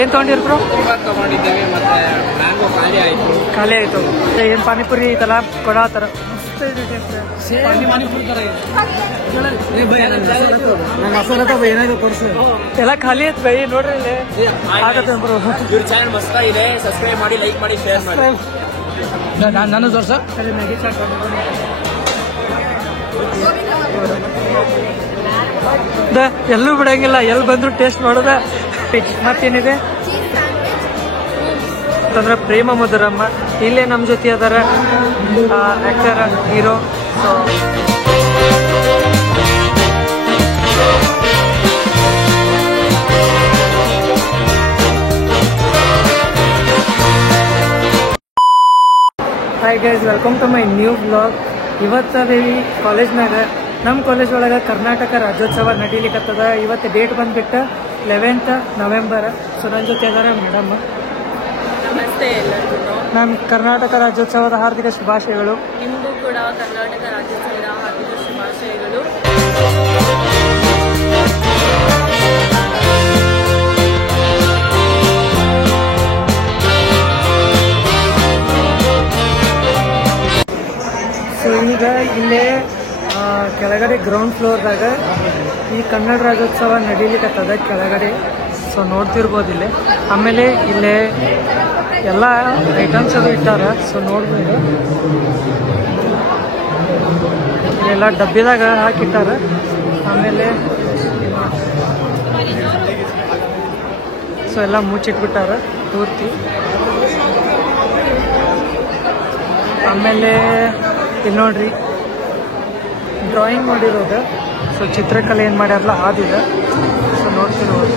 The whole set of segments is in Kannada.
ಏನು ತೊಗೊಂಡಿರು ಬ್ರೋ? ತಗೊಂಡಿದ್ದೇವೆ. ಮತ್ತೆ ಮ್ಯಾಂಗೋ ಖಾಲಿ ಆಯಿತು. ಏನು ಪಾನಿಪುರಿ ಇದೆಲ್ಲ ಕೊಡಾತರ ಎಲ್ಲ ಖಾಲಿ ಐತ್ ಬೈ ನೋಡ್ರಿ ಇಲ್ಲಿ ಆಗತ್ತೆ ಬ್ರೋ. ಇವ್ರ ಚಾನಲ್ ಮಸ್ತ್ ಇದೆ, ಸಬ್ಸ್ಕ್ರೈಬ್ ಮಾಡಿ, ಲೈಕ್ ಮಾಡಿ, ಶೇರ್ ಮಾಡಿ. ನಾನು ತೋರ್ಸ ಮ್ಯಾಗಿ ಚಾಟ್ ಎಲ್ಲೂ ಬಿಡಂಗಿಲ್ಲ, ಎಲ್ಲಿ ಬಂದ್ರು ಟೇಸ್ಟ್ ಮಾಡೋದ. ಮತ್ತೇನಿದೆ ಅಂತಂದ್ರೆ ಪ್ರೇಮ ಮಧುರಮ್ಮ ಇಲ್ಲೇ ನಮ್ಮ ಜೊತೆ ಅದಾರ actor hero. So hi guys, welcome to my new blog. ಇವತ್ತದೇವಿ ಕಾಲೇಜ್ನಾಗ ನಮ್ಮ ಕಾಲೇಜ್ ಒಳಗೆ ಕರ್ನಾಟಕ ರಾಜ್ಯೋತ್ಸವ ನಡೀಲಿಕ್ಕತ್ತದ. ಇವತ್ತು ಡೇಟ್ ಬಂದ್ಬಿಟ್ಟು 11th ನವೆಂಬರ್. ಸೊ ನನ್ನ ಜೊತೆ ಇದ್ದಾರೆ ಮೇಡಮ್. ನಮಸ್ತೆ ಎಲ್ಲರಿಗೂ. ನಮ್ಮ ಕರ್ನಾಟಕ ರಾಜ್ಯೋತ್ಸವದ ಹಾರ್ದಿಕ ಶುಭಾಶಯಗಳು. ನಿಮಗೂ ಕೂಡ ಕರ್ನಾಟಕ ರಾಜ್ಯೋತ್ಸವದ ಹಾರ್ದಿಕ ಶುಭಾಶಯಗಳು. ಸೊ ಈಗ ಇಲ್ಲೇ ಕೆಳಗಡೆ ಗ್ರೌಂಡ್ ಫ್ಲೋರ್ದಾಗ ಈ ಕನ್ನಡ ರಾಜ್ಯೋತ್ಸವ ನಡೀಲಿಕ್ಕತ್ತದ ಕೆಳಗಡೆ. ಸೊ ನೋಡ್ತಿರ್ಬೋದು ಇಲ್ಲೇ. ಆಮೇಲೆ ಇಲ್ಲೇ ಎಲ್ಲ ಐಟಮ್ಸ್ ಅದು ಇಟ್ಟಾರ. ಸೊ ನೋಡ್ಬೋದು ಇಲ್ಲೆಲ್ಲ ಡಬ್ಬಿದಾಗ ಹಾಕಿಟ್ಟಾರ. ಆಮೇಲೆ ಸೊ ಎಲ್ಲ ಮುಚ್ಚಿಟ್ಬಿಟ್ಟಾರ ಪೂರ್ತಿ. ಆಮೇಲೆ ಇಲ್ಲಿ ನೋಡ್ರಿ ಡ್ರಾಯಿಂಗ್ ಮಾಡಿರೋದು. ಸೊ ಚಿತ್ರಕಲೆ ಏನು ಮಾಡ್ಯಾರಲ್ಲ ಆದಿದೆ. ಸೊ ನೋಡ್ತಿರ್ಬೋದು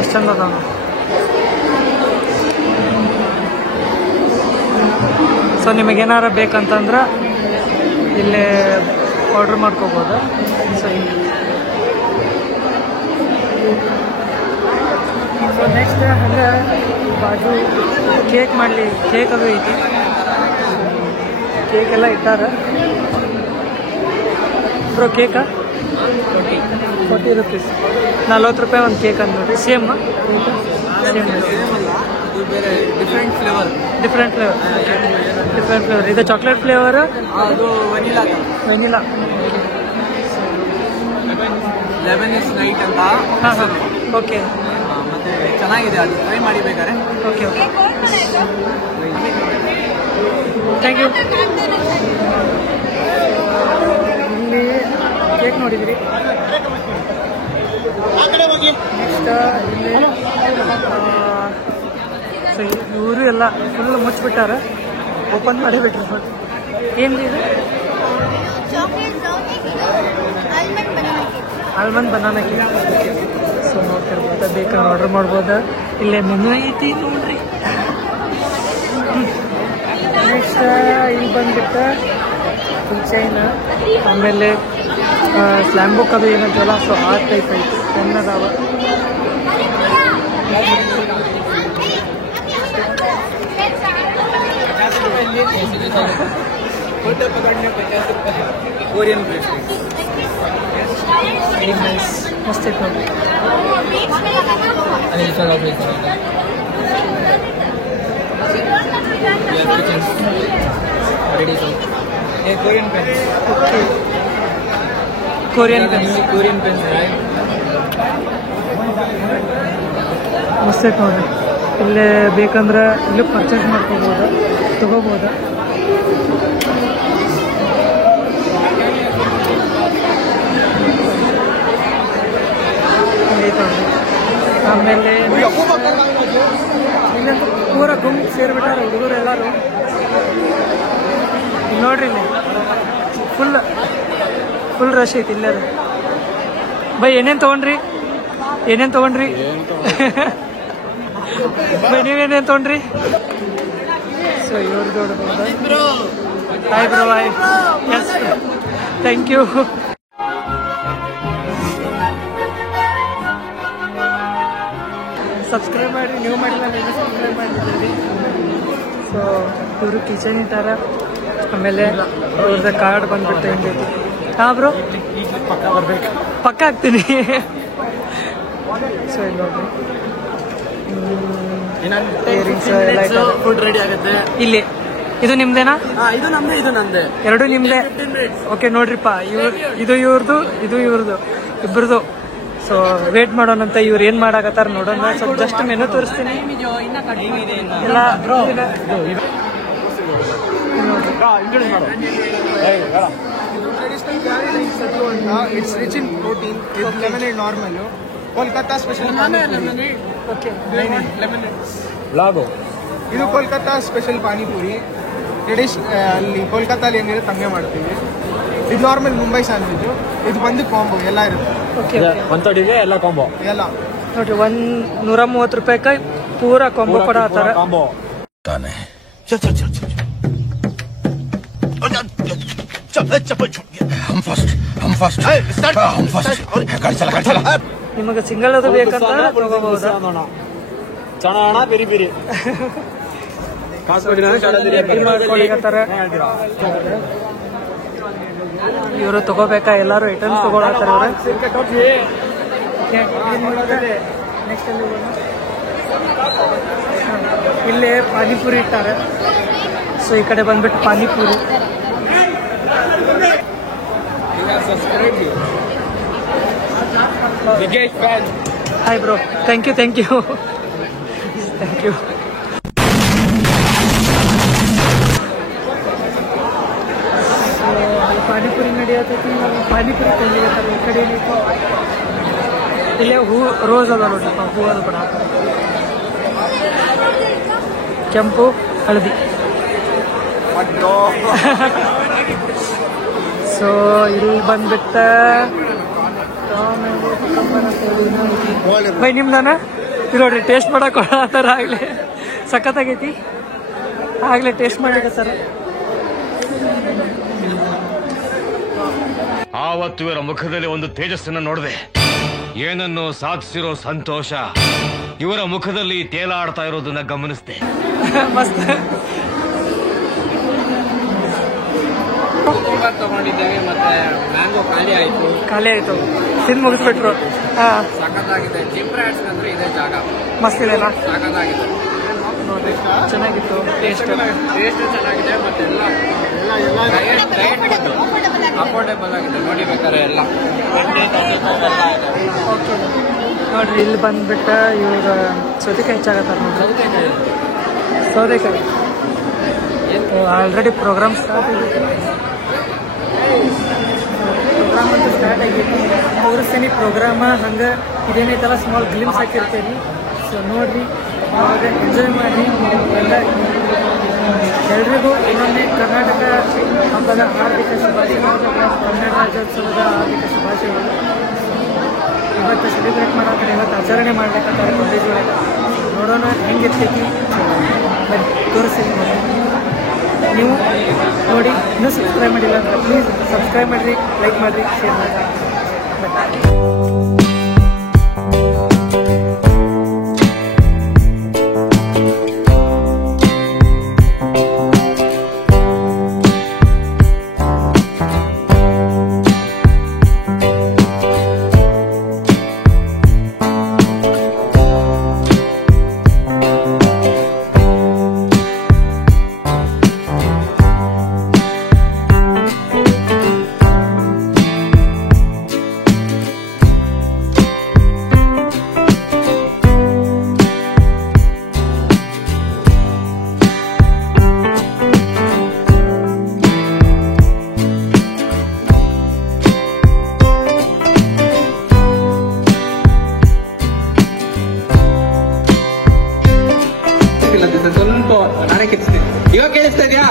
ಎಷ್ಟು ಚಂದ ಅದಾವ. ಸೊ ನಿಮಗೇನಾರ ಬೇಕಂತಂದ್ರೆ ಇಲ್ಲೇ ಆರ್ಡ್ರ್ ಮಾಡ್ಕೋಬೋದು. ಸೊ ನೆಕ್ಸ್ಟ್ ಹಂಗೆ ಬಾಜು ಕೇಕ್ ಮಾಡಲಿ, ಕೇಕ್ ಅದು ಐತಿ. ಕೇಕ್ ಎಲ್ಲ ಇಟ್ಟಾರ ಬ್ರೋ. ಕೇಕಾ 40 ರೂಪೀಸ್, 40 ರೂಪಾಯಿ ಒಂದು ಕೇಕ್ ಅಂತ ನೋಡಿರಿ. Same different flavour. ಇದು ಚಾಕ್ಲೇಟ್ ಫ್ಲೇವರ್, ಅದು ವೆನಿಲಾ. ಲೆಮನ್ ಇಸ್ ನೈಟ್ ಅಂತ. ಹಾಂ ಓಕೆ. ಮತ್ತೆ ಚೆನ್ನಾಗಿದೆ, ಅದು ಟ್ರೈ ಮಾಡಿ ಬೇಕಾದ್ರೆ. Okay thank you. ಇಲ್ಲಿ ಕೇಕ್ ನೋಡಿದ್ರಿ. ನೆಕ್ಸ್ಟ್ ಇಲ್ಲಿ ಸೊ ಇವರು ಎಲ್ಲ ಫುಲ್ ಮುಚ್ಚಿಬಿಟ್ಟಾರ, ಓಪನ್ ಮಾಡಿಬಿಟ್ರಿ. ಏನು ಇದು? Almond banana cake. ಸೊ ನೋಡ್ತಿರ್ಬೋದು, ಬೇಕಾದ್ರೆ ಆರ್ಡರ್ ಮಾಡ್ಬೋದು. ಇಲ್ಲೇ ಮೆನು ಐತಿ ನೋಡ್ರಿ. ನೆಕ್ಸ್ಟ್ ಇಲ್ಲಿ ಬಂದ್ಬಿಟ್ಟು ಚೈನ, ಆಮೇಲೆ ಸ್ಲ್ಯಾಮ್ ಬುಕ್ ಅದು ಏನಂತಲ್ಲ. ಸೊ ಆ ಟೈಪ್ ಐತಿ, ಪೆನ್ ಅದಾವ. कोरियन ಮಸ್ತ್ ಐತೆ ನೋಡಿ. Korean pen. Okay, Korean pens. Korean pen ಮಸ್ತ್ ಐತೆ ನೋಡ್ರಿ. ಇಲ್ಲೇ ಬೇಕಂದ್ರೆ ಇಲ್ಲೂ ಪರ್ಚೇಸ್ ಮಾಡ್ಕೋಬೋದು, ತಗೋಬೋದು. ಆಮೇಲೆ ಇಲ್ಲಂತೂ ಪೂರ ಗುಂಪು ಸೇರಿಬಿಟ್ಟಾರೆ ಹುಡುಗರು ಎಲ್ಲರೂ. ನೋಡ್ರಿ ಇಲ್ಲಿ ಫುಲ್ ರಶ್ ಐತಿ ಇಲ್ಲೇ. ಬೈ ಏನೇನು ತೊಗೊಂಡ್ರಿ? ಬೈ ನೀವೇನೇನು ತೊಗೊಂಡ್ರಿ? ಸೊ ಇವ್ರು ದೊಡ್ಡಬಹುದು. Hi bro. Hi. Yes, thank you. Subscribe ಮಾಡಿರಿ, ನೀವು ಮಾಡಿಲ್ಲ, ನೀವು ಸಬ್ಸ್ಕ್ರೈಬ್ ಮಾಡಿದ್ದೀರಿ. ಸೊ ಇವರು ಕಿಚನ್ ಇಟ್ಟಾರ, ಆಮೇಲೆ ಇವ್ರದ್ದು ಕಾರ್ಡ್ ಬಂದ್ಬಿಟ್ಟು ಹೆಂಗೆ ಹಾಂ ಬ್ರೋ ಪಕ್ಕ ಹಾಕ್ತೀನಿ. ಸೊ ಇಲ್ಲಿ ನೋಡ್ರಿ ಫುಡ್ ರೆಡಿ ಆಗುತ್ತೆ ಇಲ್ಲಿ. ಇದು ನಿಮ್ದೇನಾ? ಇದು ನಮ್ದೇ, ಇದು ನಂದೇ, ಎರಡು ನಿಮ್ದೆ. ಓಕೆ ನೋಡ್ರಿಪ್ಪ, ಇದು ಇವ್ರದ್ದು, ಇದು ಇವ್ರದ್ದು, ಇಬ್ಬರದು. ಸೊ ವೇಟ್ ಮಾಡೋಣಂತ. ಇವ್ರು ಏನ್ ಮಾಡಾಕತ್ತಾರ ನೋಡೋಣ. ಸ್ವಲ್ಪ ಜಸ್ಟ್ ಮೆನು ತೋರಿಸ್ತೀನಿ ಎಲ್ಲ. It's rich in protein. It's lemonade normal. Kolkata special panipuri. ಇದು ಕೋಲ್ಕತ್ತಾ ಸ್ಪೆಷಲ್ ಪಾನಿಪುರಿ. ಅಲ್ಲಿ ಕೋಲ್ಕತ್ತಾಲಿ ಏನಿರುತ್ತೆ ಹಂಗೆ ಮಾಡ್ತೀವಿ. ಇದು ನಾರ್ಮಲ್ ಮುಂಬೈ ಸ್ಯಾಂಡ್ವಿಚ್. ಇದು ಬಂದು ಕಾಂಬೋ ಎಲ್ಲ ಇರುತ್ತೆ. ಓಕೆ ಎಲ್ಲ ಕಾಂಬೋ ಎಲ್ಲ ನೋಡ್ರಿ 130 ರೂಪಾಯಿಗೆ ಪೂರಾ ಕಾಂಬೋ ಕೊಡ ಆತರ. ताने हम फर्स्ट ನಿಮಗೆ ಸಿಂಗಲ್ ಅದು ಬೇಕಂತ ತಗೋಬಹುದಾ? ಚಣ ಬೇರೆ ಬೇರೆ ಇವರು ತಗೋಬೇಕಾ? ಎಲ್ಲಾರು ಐಟಮ್ಸ್ ತಗೊಳತ್ತಾರ. ನೆಕ್ಸ್ಟ್ ಇಲ್ಲೇ ಪಾನಿಪುರಿ ಇಟ್ಟಾರೆ. ಸೊ ಈ ಕಡೆ ಬಂದ್ಬಿಟ್ಟು panipuri. Hi bro, thank you thank you. Panipuri ನಡೆಯತೈತಿ. ನಾವು ಪಾನಿಪುರಿ ತಂದಿರ್ತಾರೆ. ಈ ಕಡೆ ಇಲ್ಲೇ ಹೂ ರೋಸ್ ಅದ ನೋಡ್ರಪ್ಪ, ಹೂ ಅದು ಕೂಡ ಕೆಂಪು ಹಳದಿ. ಸೊ ಇಲ್ಲಿ ಬಂದ್ಬಿಟ್ಟ ಬೈ ನಿಮ್ದಾನ ಇದು ನೋಡ್ರಿ. ಟೇಸ್ಟ್ ಮಾಡಕ್ ಕೊಡತ್ತಾರ. ಆಗ್ಲೇ ಸಖತ್ತಾಗೈತಿ. ಆಗ್ಲೇ ಟೇಸ್ಟ್ ಮಾಡ್ಲಿಕ್ಕತ್ತಾರ. ಆವತ್ತು ಇವರ ಮುಖದಲ್ಲಿ ಒಂದು ತೇಜಸ್ಸನ್ನು ನೋಡಿದೆ. ಏನನ್ನು ಸಾಧಿಸಿರೋ ಸಂತೋಷ ಇವರ ಮುಖದಲ್ಲಿ ತೇಲಾಡ್ತಾ ಇರೋದನ್ನ ಗಮನಿಸಿದೆ. ಮಸ್ತ್. ತಗೊಂಡಿದ್ದೇವೆ, ಮತ್ತೆ ಮ್ಯಾಂಗೋ ಖಾಲಿ ಆಯ್ತು. ತಿಂದು ಮುಗಿಸ್ಬಿಟ್ರು. ಹಾ, ಸಖತ್ತಾಗಿದೆ. ಜಿಮ್ ರಾಟ್ಸ್ ಅಂದ್ರೆ ಇದೇ ಜಾಗ. ಮಸ್ತ್ ಇದೆಲ್ಲ. ಸಖತ್ತಾಗಿದೆ ನೋಡ್ರಿ, ಚೆನ್ನಾಗಿತ್ತು ಟೇಸ್ಟ್. ಚೆನ್ನಾಗಿದೆ. ಮತ್ತೆಲ್ಲ ಅಫೋರ್ಡೆಬಲ್ ಆಗಿದೆ. ನೋಡಿ ಬೇಕಾದ್ರೆ ಎಲ್ಲ ಓಕೆ ನೋಡ್ರಿ. ಇಲ್ಲಿ ಬಂದ್ಬಿಟ್ಟ ಇವ್ರ ಸೌತೆಕಾಯಿ ಹೆಚ್ಚಾಗತ್ತಾರ ನೋಡ್ರಿ. ಸೌತೆಕಾಯಿ ಆಲ್ರೆಡಿ ಪ್ರೋಗ್ರಾಮ್ ಸ್ಟಾರ್ಟ್ ಆಗೈತಿ. ಪ್ರೋಗ್ರಾಮ್ ಅಂತೂ ಸ್ಟಾರ್ಟ್ ಆಗೈತಿ. ತೋರಿಸ್ತೀನಿ ಪ್ರೋಗ್ರಾಮ. ಹಂಗೆ ಇದೇನೈತಲ್ಲ ಸ್ಮಾಲ್ ಗ್ಲಿಮ್ಸ್ ಹಾಕಿರ್ತೀನಿ. ಸೊ ನೋಡ್ರಿ, ಅವಾಗ ಎಂಜಾಯ್ ಮಾಡಿ. ಎಲ್ಲ ಎಲ್ರಿಗೂ ಇನ್ನೊಮ್ಮೆ ಕರ್ನಾಟಕ ಹಬ್ಬದ ಹಾರ್ದಿಕ ಶುಭಾಶಯಗಳು. ಕನ್ನಡ ರಾಜ್ಯೋತ್ಸವದ ಹಾರ್ದಿಕ ಶುಭಾಶಯಗಳು. ಇವತ್ತು ಸೆಲೆಬ್ರೇಟ್ ಮಾಡತ್ತಾರೆ, ಇವತ್ತು ಆಚರಣೆ ಮಾಡ್ಬೇಕಂತಾರೆ ಕಾಲೇಜ್ ಒಳಗೆ. ನೋಡೋಣ ಹೆಂಗಿರ್ತೈತಿ, ತೋರಿಸ್ತೀನಿ. ನೀವು ನೋಡಿ, ಇನ್ನೂ ಸಬ್ಸ್ಕ್ರೈಬ್ ಮಾಡಿಲ್ಲ ಅಂದ್ರೆ ಪ್ಲೀಸ್ ಸಬ್ಸ್ಕ್ರೈಬ್ ಮಾಡಿರಿ, ಲೈಕ್ ಮಾಡಿರಿ, ಶೇರ್ ಮಾಡಿರಿ. ಸ್ವಲ್ಪ ನಾನೇ ಕೆಲ್ಸ್ತೀನಿ. ಇವಾಗ ಕೇಳಿಸ್ತಾ ಇದೆಯಾ?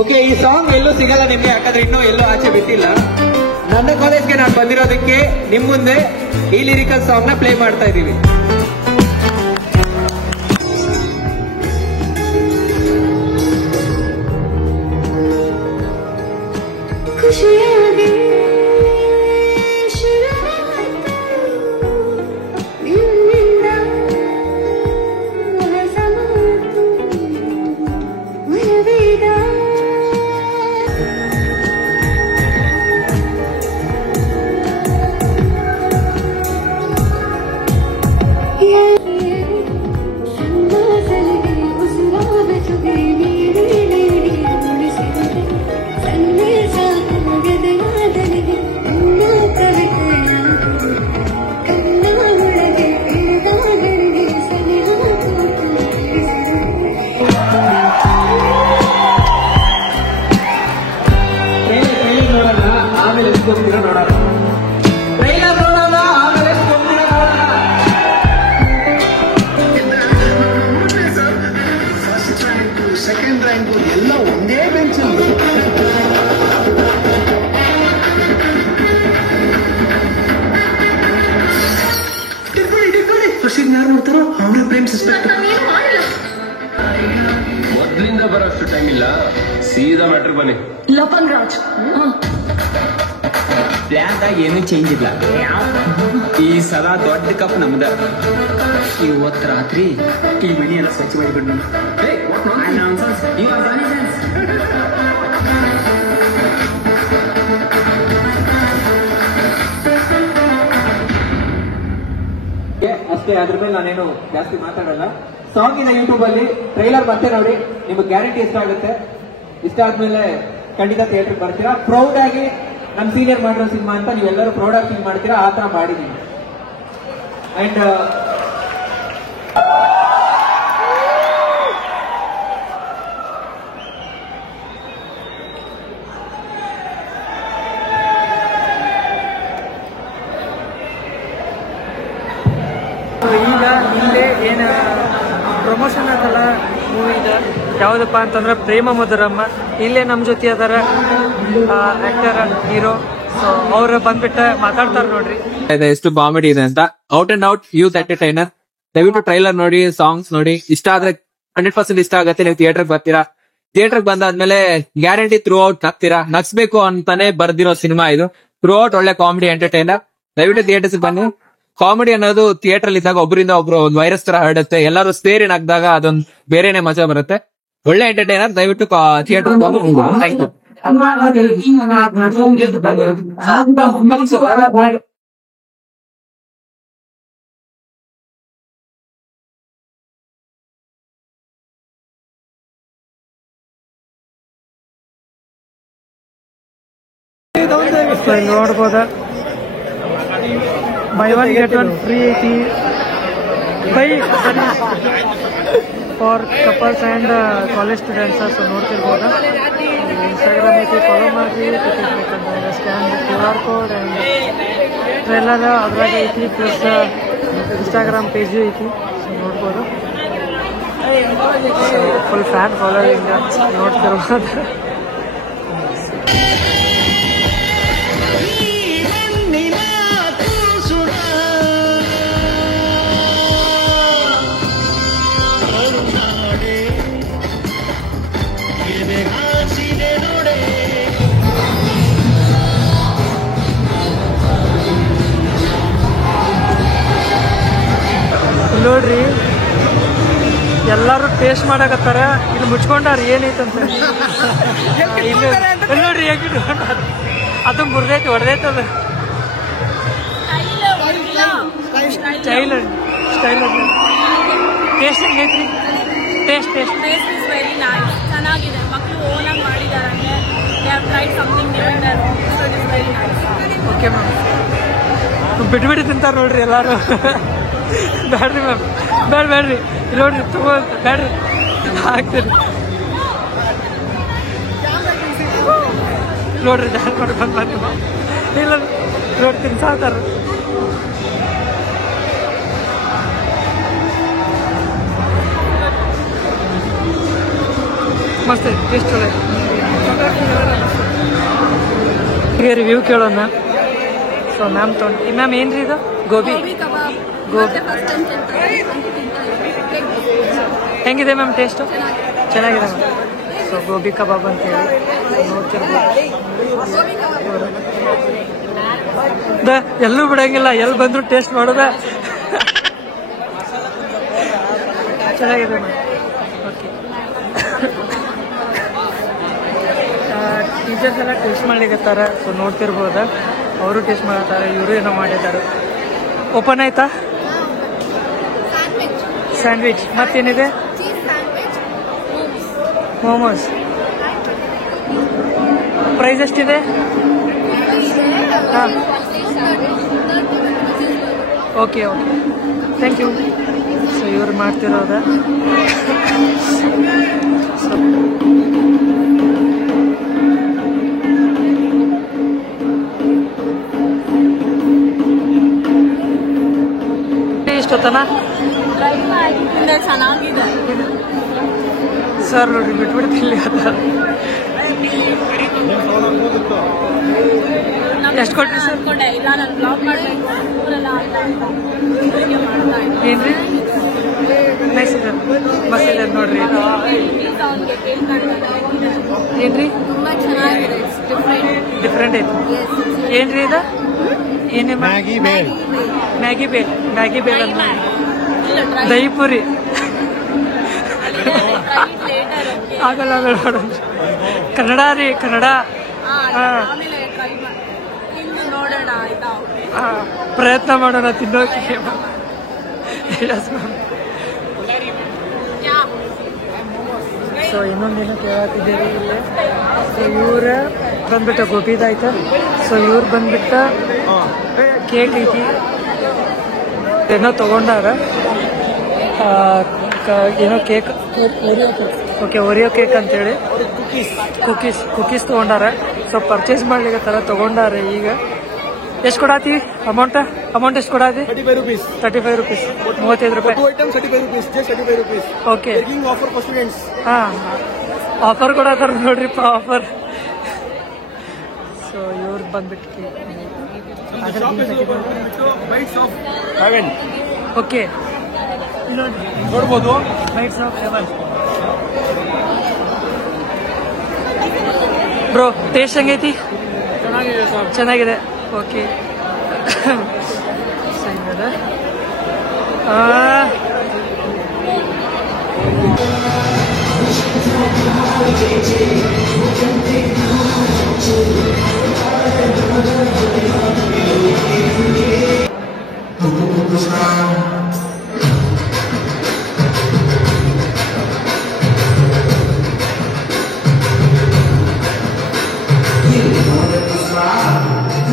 ಓಕೆ, ಈ ಸಾಂಗ್ ಎಲ್ಲೂ ಸಿಗಲ್ಲ ನಿಮ್ಗೆ, ಯಾಕಂದ್ರೆ ಇನ್ನೂ ಎಲ್ಲೂ ಆಚೆ ಬಿಟ್ಟಿಲ್ಲ. ನನ್ನ ಕಾಲೇಜ್ಗೆ ನಾನು ಬಂದಿರೋದಕ್ಕೆ ನಿಮ್ ಮುಂದೆ ಈ ಲಿರಿಕಲ್ ಸಾಂಗ್ ನ ಪ್ಲೇ ಮಾಡ್ತಾ ಇದ್ದೀವಿ. ಮೊದ್ಲಿಂದ ಬರೋಷ್ಟು ಟೈಮ್ ಇಲ್ಲ, ಸೀದಾ ಮ್ಯಾಟ್ರ್ ಬನ್ನಿ. ಲಪಂಗ್ ರಾಜ್ ಪ್ಲಾನ್ದಾಗ ಏನೂ ಚೇಂಜ್ ಇಲ್ಲ. ಈ ಸಲ ದೊಡ್ಡ ಕಪ್ ನಮ್ದ. ಇವತ್ತು ರಾತ್ರಿ ಈ ಮನಿ ಎಲ್ಲ ಸ್ವಚ್ಛ ಮಾಡಿಬಿಟ್ಟು ಅಷ್ಟೇ. ಅದ್ರ ಮೇಲೆ ನಾನೇನು ಜಾಸ್ತಿ ಮಾತಾಡಲ್ಲ. ಸಾಂಗಿನ ಯೂಟ್ಯೂಬ್ ಅಲ್ಲಿ ಟ್ರೈಲರ್ ಮತ್ತೆ ನೋಡಿ, ನಿಮ್ಗೆ ಗ್ಯಾರಂಟಿ ಇಷ್ಟ ಆಗುತ್ತೆ. ಇಷ್ಟ ಆದ್ಮೇಲೆ ಖಂಡಿತ ಥಿಯೇಟರ್ ಬರ್ತೀರಾ. ಪ್ರೌಡ್ ಆಗಿ ನಮ್ ಸೀನಿಯರ್ ಮಾಡಿರೋ ಸಿನಿಮಾ ಅಂತ ನೀವೆಲ್ಲರೂ ಪ್ರೌಡ್ ಆಗಿ ಫೀಲ್ ಮಾಡ್ತೀರಾ, ಆ ತರ ಮಾಡಿದೀನಿ. ಅಂಡ್ ಈಗ ಇಲ್ಲೇ ಏನು ಪ್ರಮೋಷನ್ ಆಯ್ತಲ್ಲ ಮೂವಿದ, ಯಾವುದಪ್ಪ ಅಂತಂದ್ರೆ ಪ್ರೇಮ ಮಧುರಮ್ಮ. ಇಲ್ಲೇ ನಮ್ಮ ಜೊತೆ ಅದಾರ ಆಕ್ಟರ್, ಹೀರೋ. ಸೊ ಅವ್ರು ಬಂದ್ಬಿಟ್ಟು ಮಾತಾಡ್ತಾರ ನೋಡ್ರಿ. ಎಷ್ಟು ಕಾಮಿಡಿ ಇದೆ ಅಂತ. Out and out youth entertainer. ದಯವಿಟ್ಟು ಟ್ರೈಲರ್ ನೋಡಿ, ಸಾಂಗ್ಸ್ ನೋಡಿ. ಇಷ್ಟ ಆದ್ರೆ 100% ಇಷ್ಟ ಆಗುತ್ತೆ. ನೀವು ಥಿಯೇಟರ್ ಬರ್ತೀರಾ. ಥಿಯೇಟರ್ ಬಂದಾದ್ಮೇಲೆ ಗ್ಯಾರಂಟಿ ಥ್ರೂ ಔಟ್ ನಗ್ತೀರಾ. ನಗ್ಸ್ಬೇಕು ಅಂತಾನೆ ಬರ್ದಿರೋ ಸಿನಿಮಾ ಇದು. ಥ್ರೂ ಔಟ್ ಒಳ್ಳೆ ಕಾಮಿಡಿ ಎಂಟರ್ಟೈನರ್. ದಯವಿಟ್ಟು ಥಿಯೇಟರ್ಸ್ ಬನ್ನಿ. ಕಾಮಿಡಿ ಅನ್ನೋದು ಥಿಯೇಟರ್ ಅಲ್ಲಿ ಇದ್ದಾಗ ಒಬ್ಬರಿಂದ ಒಬ್ರು ಒಂದು ವೈರಸ್ ತರ ಹರಡುತ್ತೆ. ಎಲ್ಲರೂ ಸೇರಿ ನಗ್ದಾಗ ಅದೊಂದು ಬೇರೆನೆ ಮಜಾ ಬರುತ್ತೆ. ಒಳ್ಳೆ ಎಂಟರ್ಟೈನರ್. ದಯವಿಟ್ಟು ಥಿಯೇಟರ್ ಥ್ಯಾಂಕ್ ಯು. ನೋಡ್ಬೋದ ಬೈ 1 get 1 ಫ್ರೀ ಐತಿ. Buy for couples and college students. ನೋಡ್ತಿರ್ಬೋದ. ಇನ್ಸ್ಟಾಗ್ರಾಮ್ ಐತಿ, ಫಾಲೋ ಮಾಡಿ. ಟಿಕೆಟ್ ಬೇಕಂದ್ರೆ scan QR code and trailer ಅದ್ರಾಗ ಐತಿ. ಪ್ಲಸ್ ಇನ್ಸ್ಟಾಗ್ರಾಮ್ ಪೇಜು ಐತಿ. ಸೊ ನೋಡ್ಬೋದು. ಫುಲ್ ಫ್ಯಾನ್ ಫಾಲೋವಿಂಗ್ ನೋಡ್ತಿರ್ಬೋದು. ನೋಡ್ರಿ, ಎಲ್ಲಾರು ಟೇಸ್ಟ್ ಮಾಡಕತ್ತಾರ. ಇಲ್ಲಿ ಮುಚ್ಕೊಂಡಾರ ಏನೈತಂತ. ಇಲ್ಲಿ ನೋಡ್ರಿ ಅದು ಮುರ್ದೈತಿ, ಹೊಡೆದೈತದ. ಸ್ಟೈಲ್ ಟೇಸ್ಟ್ ಹೆಂಗೈತ್ರಿ? Taste is very nice. ಚೆನ್ನಾಗಿದೆ. ಮಕ್ಕಳು ಓನಾಗಿ ಮಾಡಿದ್ದಾರೆ. They have tried something new in their home. So it is very nice. Okay ma'am. ಬಿಟ್ಟು ತಿಂತಾರ ನೋಡ್ರಿ ಎಲ್ಲಾರು. ಬ್ಯಾಡ್ರಿ ಮ್ಯಾಮ್, ಬ್ಯಾಡ್ರಿ. ಇಲ್ಲಿ ನೋಡ್ರಿ, ತಗೊಂತ ಬ್ಯಾಡ್ರಿ, ಹಾಕ್ತೀರಿ ನೋಡ್ರಿ. ಜಾನ್ ಮಾಡಿ ಬಂದು ಇಲ್ಲ ನೋಡಿ ತಿನ್ಸಾತಾರ. ಮಸ್ತ್ ಐತಿ, ಎಷ್ಟು ಚಲೋ ಐತಿ. ರಿವ್ಯೂ ಕೇಳೋಣ. ಸೊ ಮ್ಯಾಮ್ ತೊಗೊಂಡು ಮ್ಯಾಮ್ ಏನ್ರಿ ಇದು? ಗೋಬಿ ಕಬಾಬ್. ಗೋಬಿ ಹೆಂಗಿದೆ ಮ್ಯಾಮ್ ಟೇಸ್ಟು? ಚೆನ್ನಾಗಿದೆ ಮ್ಯಾಮ್. ಸೊ ಗೋಬಿ ಕಬಾಬ್ ಅಂತೇಳಿ ನೋಡ್ತಿರ್ಬೋದು. ಎಲ್ಲೂ ಬಿಡಂಗಿಲ್ಲ, ಎಲ್ಲಿ ಬಂದ್ರು ಟೇಸ್ಟ್ ಮಾಡೋದ. ಚೆನ್ನಾಗಿದೆ ಮ್ಯಾಮ್. ಓಕೆ. ಟೀಚರ್ಸ್ ಎಲ್ಲ ಟೇಸ್ಟ್ ಮಾಡ್ಲಿಕತ್ತಾರ. ಸೊ ನೋಡ್ತಿರ್ಬೋದ. ಅವರು ಟೇಸ್ಟ್ ಮಾಡತ್ತಾರೆ, ಇವರು ಏನೋ ಮಾಡಿದ್ದಾರೆ. ಓಪನ್ ಆಯ್ತಾ? ಸ್ಯಾಂಡ್ವಿಚ್ ಮತ್ತೇನಿದೆ? ಮೋಮೋಸ್. ಪ್ರೈಸ್ ಎಷ್ಟಿದೆ? ಹಾಂ, okay okay, thank you. So ಇವ್ರು ಮಾಡ್ತಿರೋದ. ಇಷ್ಟೊತ್ತನ ಚೆನ್ನಾಗಿದೆ ಸರ್. ನೋಡಿ ಬಿಟ್ಬಿಡ್ತಿಲ್ಲ. ಎಷ್ಟು ಕೊಟ್ರಿ ಸರ್? ಇಲ್ಲ, ನಾನು ಬ್ಲಾಗ್ ಮಾಡಬೇಕು ಊರೆಲ್ಲ ಅಂತ ಏನ್ರಿ ನೈಸ್ ಇದೆ, ಮಸ್ತ್ ಇದೆ ನೋಡ್ರಿ. ಅವನಿಗೆ ಕೇಳ್ಕೊಂಡು ಏನ್ರಿ ತುಂಬಾ ಚೆನ್ನಾಗಿದೆ. ಡಿಫ್ರೆಂಟ್ ಐತಿ. ಏನ್ರಿ ಇದು ಏನೇ ಮ್ಯಾಗಿ ಬೇಲ್ ಅಂತ ದಹಿ ಪುರಿ ಆಗಲ್ಲ ನೋಡ. ಕನ್ನಡ ರೀ, ಕನ್ನಡ. ಆಮೇಲೆ ಟ್ರೈ ತಿಂದು ನೋಡೋಣ ಆಯ್ತಾ. ಪ್ರಯತ್ನ ಮಾಡೋಣ ತಿನ್ನೋಕೆ. ಸೊ ಇನ್ನೊಂದಿನ ಕೇಳತ್ತಿದ್ದೀರಿ ಇಲ್ಲಿ. ಸೊ ಇವ್ರ ಬಂದ್ಬಿಟ್ಟು ಗೋಪಿದಾಯ್ತು. ಸೊ ಇವ್ರು ಬಂದ್ಬಿಟ್ಟು ಕೇಕ್ ಐತಿ, ಏನೋ ತಗೊಂಡಾರ. ಏನೋ ಕೇಕ್, ಓಕೆ ಓರಿಯೋ ಕೇಕ್ ಅಂತೇಳಿ ಕುಕೀಸ್ ತಗೊಂಡಾರ. ಸೊ ಪರ್ಚೇಸ್ ಮಾಡ್ಲಿಕ್ಕೆ ತರ ತಗೊಂಡಾರ. ಈಗ ಎಷ್ಟು ಕೊಡಾತಿ ಅಮೌಂಟ್ ಎಷ್ಟು ಕೊಡಾತಿ? 35 ರೂಪೀಸ್, 35 ರೂಪಾಯಿ. ಓಕೆ, ಹಾ ಆಫರ್ ಕೊಡತ್ತಾರ ನೋಡ್ರಿಪ್ಪ, ಆಫರ್. ಸೊ ಇವ್ರದ್ದು ಬಂದ್ಬಿಟ್ಟು ಓಕೆ ನೋಡ್ಬೋದು. Bites of haven. Bro taste ಹೆಂಗೈತಿ? ಚೆನ್ನಾಗಿದೆ. ಓಕೆ ಸರಿ.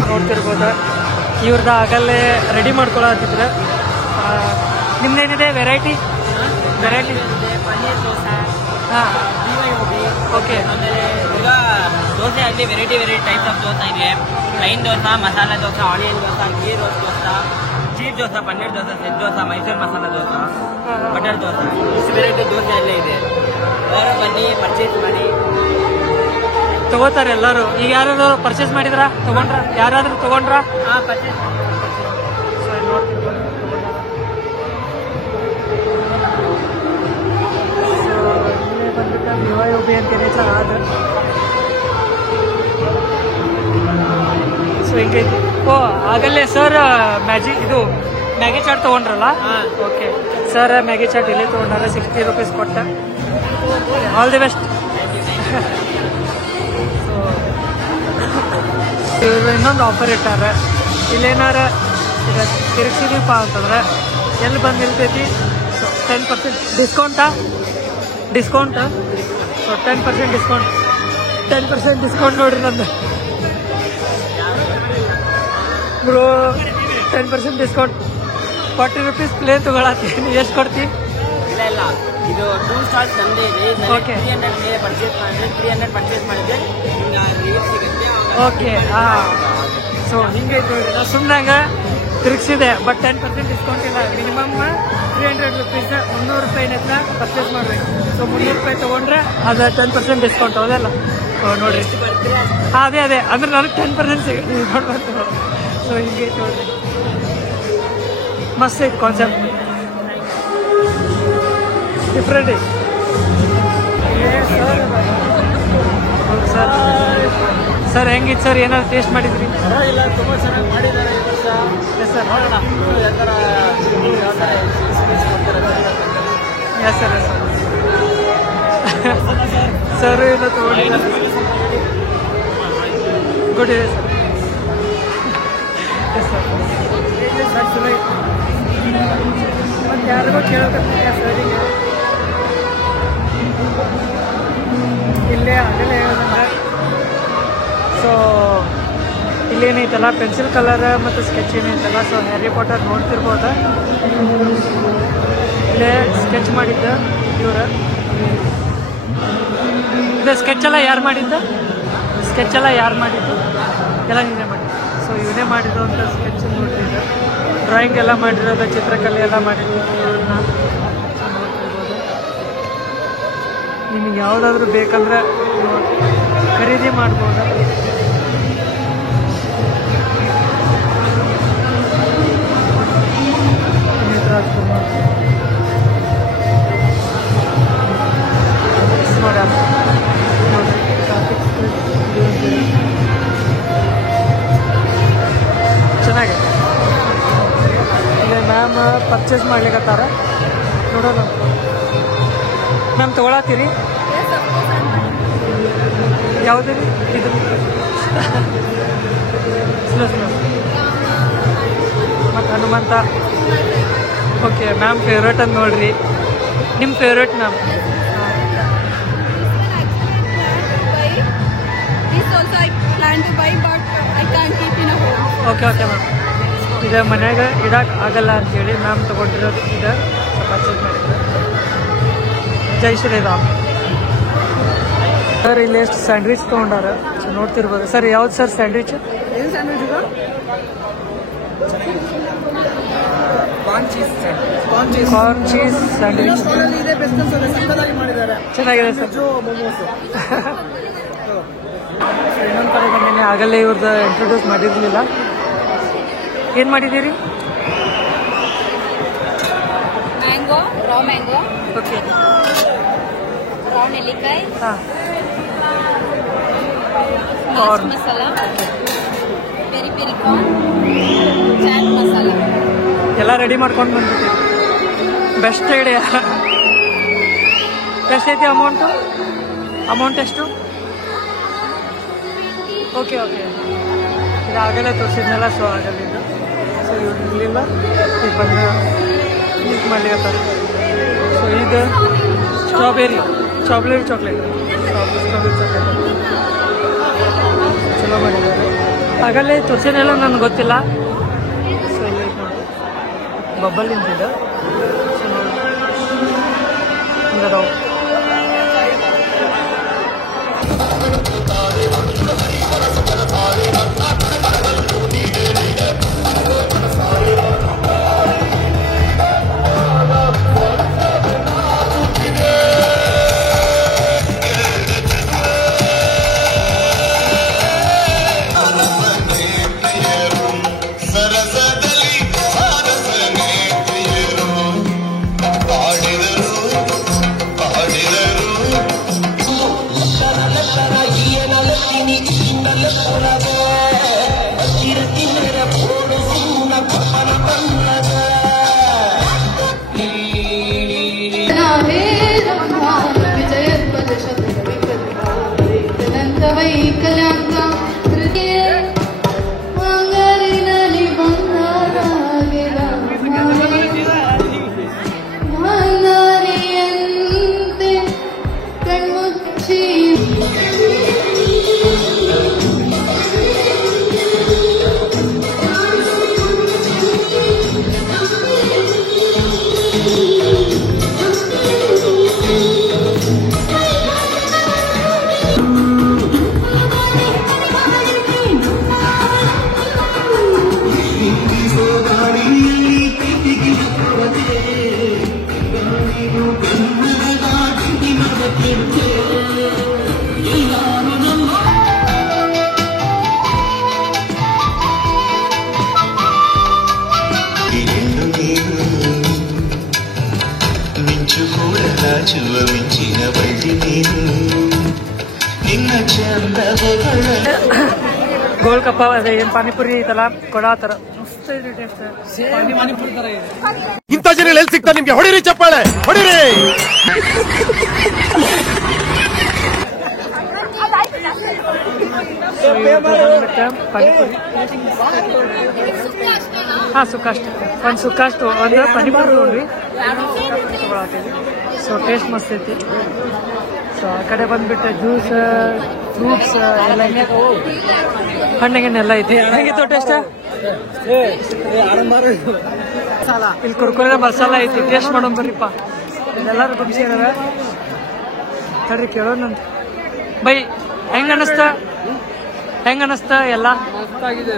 ನೋಡ್ತಿರ್ಬೋದ ಇವ್ರದ ಆಗಲ್ಲೇ ರೆಡಿ ಮಾಡ್ಕೊಳತ್ತಿದ್ರೆ. ನಿಮ್ದೇನಿದೆ ವೆರೈಟಿ? ಪನ್ನೀರ್ ದೋಸೆ, ಹಾಂ ಓಕೆ. ಆಮೇಲೆ ಈಗ ದೋಸೆ ಆಗಲಿ ವೆರೈಟಿ ಟೈಪ್ಸ್ ಆಫ್ ದೋಸೆ ಇದೆ. Plain dosa, masala dosa, onion dosa, ghee rose dosa, cheese dosa, paneer dosa, set dosa, Mysuru masala dosa, butter dosa, ಇಷ್ಟು ವೆರೈಟಿ ದೋಸೆ ಎಲ್ಲ ಇದೆ. ಅವರು ಬನ್ನಿ ಪರ್ಚೇಸ್ ಮಾಡಿ ತಗೋತಾರೆ ಎಲ್ಲರೂ. ಈಗ ಯಾರಾದ್ರು ಪರ್ಚೇಸ್ ಮಾಡಿದ್ರ? ಯಾರಾದ್ರೂ ತಗೊಂಡ್ರ? ಹಾಂ ಪರ್ಚೇಸ್. ಬಂದ್ಬಿಟ್ಟು ಯುಬಿ ಅಂತೇನೆ ಆದ. ಸೊ ಹಿಂಗೈತಿ. ಓ ಆಗಲ್ಲೇ ಸರ್ ಮ್ಯಾಗಿ ಚಾಟ್ ತಗೊಂಡ್ರಲ್ಲ? ಓಕೆ ಸರ್, ಮ್ಯಾಗಿ ಚಾಟ್ ಇಲ್ಲಿ ತಗೊಂಡ್ರೆ 60 ರೂಪೀಸ್ ಕೊಟ್ಟ. All the best. ಇವರು ಇನ್ನೊಂದು ಆಫರ್ ಇಟ್ಟಾರ. ಇಲ್ಲೇನಾರ ಈಗ ತಿರುಗಿಸಿದೀಪ ಅಂತಂದ್ರೆ ಎಲ್ಲಿ ಬಂದು ನಿಲ್ತೈತಿ? 10% ಡಿಸ್ಕೌಂಟ್. ಸೊ 10% ಡಿಸ್ಕೌಂಟ್ ನೋಡ್ರಿ ನಂದು ಬ್ರೋ. 10% ಡಿಸ್ಕೌಂಟ್, 40 ರೂಪೀಸ್ ಪ್ಲೇನ್ ತಗೊಳತ್ತೀನಿ. ಎಷ್ಟು ಕೊಡ್ತಿ? ಇಲ್ಲ, ಇದು 2 ಸ್ಟಾರ್ಸ್ ತಂದೆ ಇದೆ. ಓಕೆ 300 ಮೇಲೆ ಪರ್ಚೇಸ್ ಮಾಡಿದ್ರೆ 300 ಪರ್ಚೇಸ್ ಮಾಡಿದ್ರೆ ರಿವ್ಯೂ ಸಿಗುತ್ತೆ. ಓಕೆ ಹಾಂ. ಸೊ ಹಿಂಗೈತೆ ನೋಡ್ರಿ. ನಾವು ಸುಮ್ಮನಾಗ ತಿರುಗಿಸಿದೆ, ಬಟ್ 10% ಡಿಸ್ಕೌಂಟ್ ಇಲ್ಲ. ಮಿನಿಮಮ್ 300 ರೂಪೀಸ್, 300 ರೂಪಾಯಿನ ಪರ್ಚೇಸ್ ಮಾಡಬೇಕು. ಸೊ 300 ರೂಪಾಯಿ ತೊಗೊಂಡ್ರೆ ಅದು 10% ಡಿಸ್ಕೌಂಟ್. ಹೌದಲ್ಲ? ನೋಡ್ರಿ. ಹಾಂ ಅದೇ ಅಂದ್ರೆ ನನಗೆ 10% ಸಿಗುತ್ತೆ. ಸೊ ಹಿಂಗೈತೆ ನೋಡ್ರಿ, ಮಸ್ತ್ ಐತೆ ಕಾನ್ಸೆಪ್ಟ್, ಡಿಫ್ರೆಂಟ್ ಐತೆ. ಸರ್ ಹೆಂಗಿತ್ತು ಸರ್? ಏನಾದ್ರು ಟೇಸ್ಟ್ ಮಾಡಿದ್ರಿ? ಪರವಾಗಿಲ್ಲ, ತುಂಬ ಚೆನ್ನಾಗಿ ಮಾಡಿದ್ದಾರೆ ಈ ವರ್ಷ. Yes sir. ನೋಡೋಣ ಯಾವ ಥರ ಎಸ್ ಸರ್. ಸರ್ ಇಲ್ಲ ತಗೊಂಡಿದ್ದಾರೆ. ಗುಡ್ ಇದೆ ಸರ್. Yes sir. ಸರ್ ಚಲೋ ಇತ್ತು. ಮತ್ತು ಯಾರಿಗೋ ಕೇಳೋಕೆ ಸರಿಗೆ ಇಲ್ಲೇ ಆಗಲೇ ಹೇಳೋದಂದ್ರೆ. ಸೊ ಇಲ್ಲೇನೈತಲ್ಲ ಪೆನ್ಸಿಲ್ ಕಲರ್ ಮತ್ತು ಸ್ಕೆಚ್ ಏನೈತಲ್ಲ. ಸೊ ಹ್ಯಾರಿ ಪಾಟರ್ ನೋಡ್ತಿರ್ಬೋದ. ಇಲ್ಲೇ ಸ್ಕೆಚ್ ಮಾಡಿದ್ದ ಇವ್ರು. ಇದು ಸ್ಕೆಚ್ ಎಲ್ಲ ಯಾರು ಮಾಡಿದ್ದು? ಎಲ್ಲ ನೀನೇ ಮಾಡಿದ್ದು. ಸೊ ಇವನೇ ಮಾಡಿದ್ದು ಅಂತ ಸ್ಕೆಚ್ ನೋಡ್ತಿದ್ದೆ. ಡ್ರಾಯಿಂಗ್ ಎಲ್ಲ ಮಾಡಿರೋದು, ಚಿತ್ರಕಲೆ ಎಲ್ಲ ಮಾಡಿರೋದು ಇವ್ರನ್ನ ನೋಡ್ತಿರ್ಬೋದು. ನಿಮಗೆ ಯಾವುದಾದ್ರೂ ಬೇಕಂದ್ರೆ ಖರೀದಿ ಮಾಡ್ಬೋದು. ರಾಜ್ಕುಮಾರ್ ಪರ್ಚೇಸ್ ಮಾಡ್ಲಿಕ್ಕತ್ತಾರ ನೋಡೋಣ. ಮ್ಯಾಮ್ ತಗೊಳತ್ತೀರಿ? ಯಾವ್ದು ರೀ ಇದು? ಮತ್ತು ಹನುಮಂತ. ಓಕೆ ಮ್ಯಾಮ್ ಫೇವ್ರೇಟ್ ಅಂತ ನೋಡ್ರಿ. ನಿಮ್ಮ favourite ma'am? Okay okay ma'am. ಇದು ಮನ್ಯಾಗ ಇಡಕ್ಕೆ ಆಗಲ್ಲ ಅಂತೇಳಿ ಮ್ಯಾಮ್ ತೊಗೊಂಡಿರೋದು ಇದು ಪರ್ಚೇಸ್ ಮಾಡಿದ್ರು. ಜೈ ಶ್ರೀರಾಮ್. ಸರ್ ಇಲ್ಲಿ ಎಷ್ಟು ಸ್ಯಾಂಡ್ವಿಚ್ ತೊಗೊಂಡಾರ ಸೊ ನೋಡ್ತಿರ್ಬೋದು. ಸರ್ ಯಾವ್ದು ಸರ್ ಸ್ಯಾಂಡ್ವಿಚ್? ಏನು ಸ್ಯಾಂಡ್ವಿಚ್ ಇದು? ಕಾರ್ನ್ ಚೀಸ್ ಸ್ಯಾಂಡ್ವಿಚ್ ಇದೆ ಬೆಸ್ಟ್ ಅನ್ಸುತ್ತೆ, ಸಕ್ಕತ್ತಾಗಿ ಮಾಡಿದ್ದಾರೆ. ಚೆನ್ನಾಗಿದೆ ಸರ್. ಮೊಮೋಸ್ ಇನ್ನೊಂದು ಕಡೆ ಬಂದೇನೆ, ಆಗಲೇ ಇವ್ರದ್ದು ಇಂಟ್ರೊಡ್ಯೂಸ್ ಮಾಡಿರಲಿಲ್ಲ. ಏನು ಮಾಡಿದ್ದೀರಿ? Mango, raw mango, okay raw ನೆಲ್ಲಿಕಾಯಿ, ಹಾಂ mash masala, peri peri corn, chaat masala ಎಲ್ಲ ರೆಡಿ ಮಾಡ್ಕೊಂಡು ಬಂದ್ಬಿಟ್ಟಿವಿ. Best idea. ಎಷ್ಟೈತಿ ಅಮೌಂಟು? ಅಮೌಂಟ್ ಎಷ್ಟು? Okay okay. ಇದು ಆಗಲೇ ತೋರಿಸಿದ್ನಲ್ಲ, ಸೊ ಆಗಲಿದ್ದು. ಸೊ ಇವ್ರು ಇರಲಿಲ್ಲ, ಈಗ ಬಂದು ಯೂಸ್ ಮಾಡ್ಲಿಕ್ಕೆ. ಸೊ ಇದು ಸ್ಟ್ರಾಬೆರಿ ಚಾಕ್ಲೇಟ್ ಸ್ಟ್ರಾಬೆರಿ ಚಾಕ್ಲೇಟ್ ಚಲೋ ಮಾಡಿದ್ದಾರೆ. ಆಗಲೇ ತೋರಿಸಿದ್ನೆಲ್ಲ ನನಗೆ ಗೊತ್ತಿಲ್ಲ. ಸೊ ಇಲ್ಲಿ ನೋಡಿ ಬಬ್ಬಲ್ ನಿಂತಿದೆ. ಸೊ ನೋಡಿ ಹಿಂಗದಾವು. ಗೋಲ್ಗಪ್ಪ ಅದೇ ಏನು ಪಾನಿಪುರಿ ಇದೆಲ್ಲ ಕೊಡಾತರ ಮಸ್ತ್ ಇದೆ ಟೇಸ್ಟ್. ಪಾನಿಪುರಿ ತರ ಇದೆ. ಇಂಥ ಜನ ಎಲ್ಲಿ ಸಿಗ್ತಾ ನಿಮ್ಗೆ? ಹೊಡಿರಿ ಚಪ್ಪಾಳೆ, ಹೊಡಿರಿ. ಪಾನಿಪುರಿ ಹಾಂ ಸುಖಾಷ್ಟು ಒಂದು ಸುಖಾಷ್ಟು ಒಂದು ಪಾನಿಪುರಿ ನೋಡ್ರಿ ತಗೊಳತ್ತೀವಿ. ಸೊ ಟೇಸ್ಟ್ ಮಸ್ತ್ ಐತಿ. ಸೊ ಆ ಕಡೆ ಬಂದ್ಬಿಟ್ಟು ಜ್ಯೂಸ್ ಫ್ರೂಟ್ಸ್ ಎಲ್ಲ ಹಣ್ಣಿಗೆಲ್ಲ ಐತಿ. ಹೆಂಗಿತ್ತು ಟೇಸ್ಟ್? ಇಲ್ಲಿ ಕುರ್ಕುರೆ ಮಸಾಲ ಐತಿ, ಟೇಸ್ಟ್ ಮಾಡೋಣ ಬರ್ರಿಪ್ಪ. ಎಲ್ಲರೂ ಗುಂಪಿಸಿದಾರ ತಡ್ರಿ ಕೇಳೋಣಂತ. ಬೈ ಹೆಂಗ ಅನಿಸ್ತ ಎಲ್ಲ?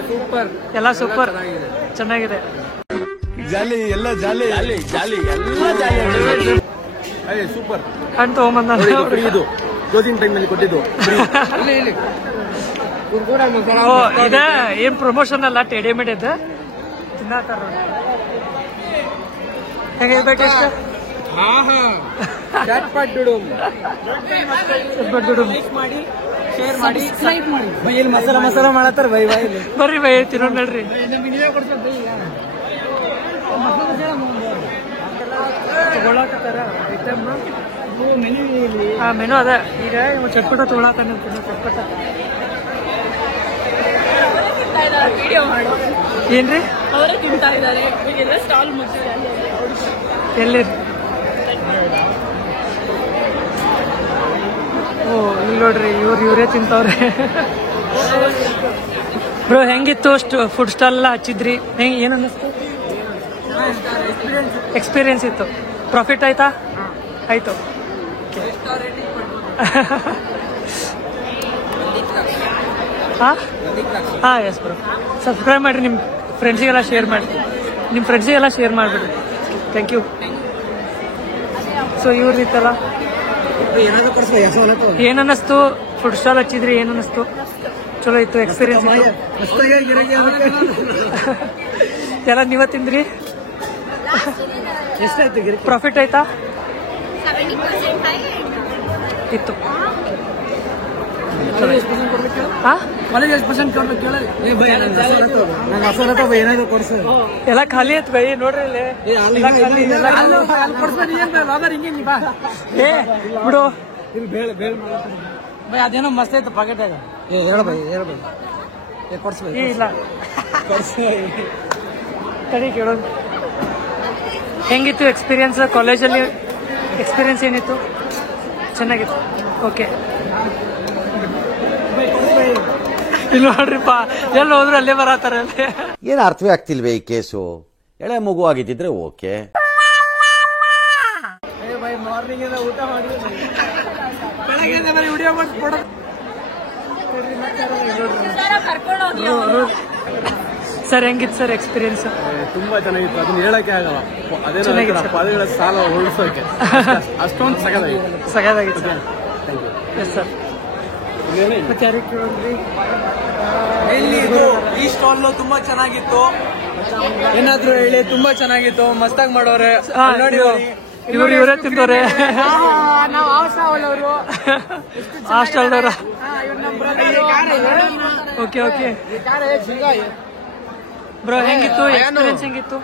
ಸೂಪರ್, ಎಲ್ಲ ಸೂಪರ್, ಚೆನ್ನಾಗಿದೆ. ಜಾಲಿ ಎಲ್ಲ ಜಾಲಿ ಜಾಲಿ ಜಾಲಿ ಎಲ್ಲ ಜಾಲಿ. ಸೂಪರ್ ಹಣ್ಣು ತಗೊಂಬಂದ. ಇದು ಕ್ಲೋಸಿಂಗ್ ಟೈಮ್ ನಲ್ಲಿ ಕೊಟ್ಟಿದ್ದು. ಓ ಇದ ಏನ್ ಪ್ರಮೋಷನ್ ಅಲ್ಲ, ಟೆಡಿಮೇಡ್ ಇದೆ ತಿನ್ನತ್ತಾರ. ಹೇಗಿರ್ಬೇಕು? ಎಷ್ಟು ಮಸಾಲ ಮಾಡತ್ತಾರ. ಬೈ ಬೈ ಬರ್ರಿ ಬೈ ತಿನ್ನೋಣ ನಡ್ರಿ. ತಗೊಳಕತ್ತಾರ ಐಟಮ್ ಮೆನು ಅದ ಈಗ ಚಟ್ಪಟ ತಗೊಳಕ ಚಟ್ಪಟ ವಿಡಿಯೋ ಮಾಡಿ ಏನ್ರಿ ಅವರೇ ತಿಂತಾ ಇದ್ದಾರೆ ಈಗೆಲ್ಲ ಸ್ಟಾಲ್ ಮುಚ್ಚಿದೆ ಎಲ್ಲಿ ಓ ಇಲ್ಲಿ ನೋಡ್ರಿ ಇವರೇ ತಿಂತವ್ರೆ ಬ್ರೋ ಹೆಂಗಿತ್ತು ಫುಡ್ ಸ್ಟಾಲ್ ಎಲ್ಲ ಹಚ್ಚಿದ್ರಿ ಹೆಂಗ್ ಏನ್ ಅನ್ನಿಸ್ತು ಎಕ್ಸ್ಪೀರಿಯನ್ಸ್ ಇತ್ತು ಪ್ರಾಫಿಟ್ ಆಯ್ತಾ ಆಯ್ತು ಹಾಂ ಎಸ್ ಬ್ರೋ ಸಬ್ಸ್ಕ್ರೈಬ್ ಮಾಡಿರಿ ನಿಮ್ಮ ಫ್ರೆಂಡ್ಸಿಗೆಲ್ಲ ಶೇರ್ ಮಾಡಿ ಮಾಡಿಬಿಡ್ರಿ ಥ್ಯಾಂಕ್ ಯು ಸೊ ಇವ್ರದಿತ್ತಲ್ಲ ಏನ್ ಅನ್ನಿಸ್ತು ಫುಡ್ ಸ್ಟಾಲ್ ಹಚ್ಚಿದ್ರಿ ಏನ್ ಅನ್ನಿಸ್ತು ಚಲೋ ಇತ್ತು ಎಕ್ಸ್ಪೀರಿಯನ್ಸ್ ಎಲ್ಲ ನೀವ ತಿಂದ್ರಿ ಎಷ್ಟಾಯ್ತು ಪ್ರಾಫಿಟ್ ಆಯ್ತಾ ಇತ್ತು ಎಲ್ಲ ಖಾಲಿ ಐತ್ ಬೈ ನೋಡ್ರಿ ಬಿಡು ಅದೇನೋ ಮಸ್ತ್ ಐತೆ ಪಾಕೆಟ್ ಇಲ್ಲ ತಡಿ ಕೇಳೋದು ಹೆಂಗಿತ್ತು ಎಕ್ಸ್ಪೀರಿಯನ್ಸ್ ಕಾಲೇಜಲ್ಲಿ ಎಕ್ಸ್ಪೀರಿಯನ್ಸ್ ಏನಿತ್ತು ಚೆನ್ನಾಗಿತ್ತು ಓಕೆ ಇಲ್ಲಿ ನೋಡ್ರಿಪ್ಪ ಎಲ್ಲ ಹೋದ್ರು ಅಲ್ಲೇ ಬರತ್ತಾರ ಏನು ಅರ್ಥವೇ ಆಗ್ತಿಲ್ವೇ ಈ ಕೇಸು ಎಳೆ ಮಗು ಆಗಿದ್ದಿದ್ರೆ ಓಕೆ ಮಾರ್ನಿಂಗ್ ಊಟ ಮಾಡಿ ವಿಡಿಯೋ ಮಾಡಿ ಸರ್ ಹೆಂಗಿತ್ತು ಸರ್ ಎಕ್ಸ್ಪೀರಿಯನ್ಸ್ ತುಂಬಾ ಚೆನ್ನಾಗಿತ್ತು ಅದನ್ನ ಹೇಳಕ್ಕೆ ಆಗಲ್ಲ ಅದೇನೋ ಪದಗಳ ಸಾಲ ಉಳಿಸೋಕೆ ಅಷ್ಟೊಂದು ಸಗದಾಗಿತ್ತು ಎಸ್ ಸರ್ ಈ ಸ್ಟಾಲ್ ತುಂಬಾ ಚೆನ್ನಾಗಿತ್ತು ಏನಾದ್ರು ಹೇಳಿ ತುಂಬಾ ಚೆನ್ನಾಗಿತ್ತು ಮಸ್ತಾಗಿ ಮಾಡೋರೆ ಇವರೇ ತಿಂತವ್ರೆ ಹಾಸ್ಟೆಲ್ದವ್ರ ಓಕೆ ಓಕೆ ಬ್ರೋ ಹೆಂಗಿತ್ತು ಎಕ್ಸ್ಪೀರಿಯನ್ಸ್ ಹೆಂಗಿತ್ತು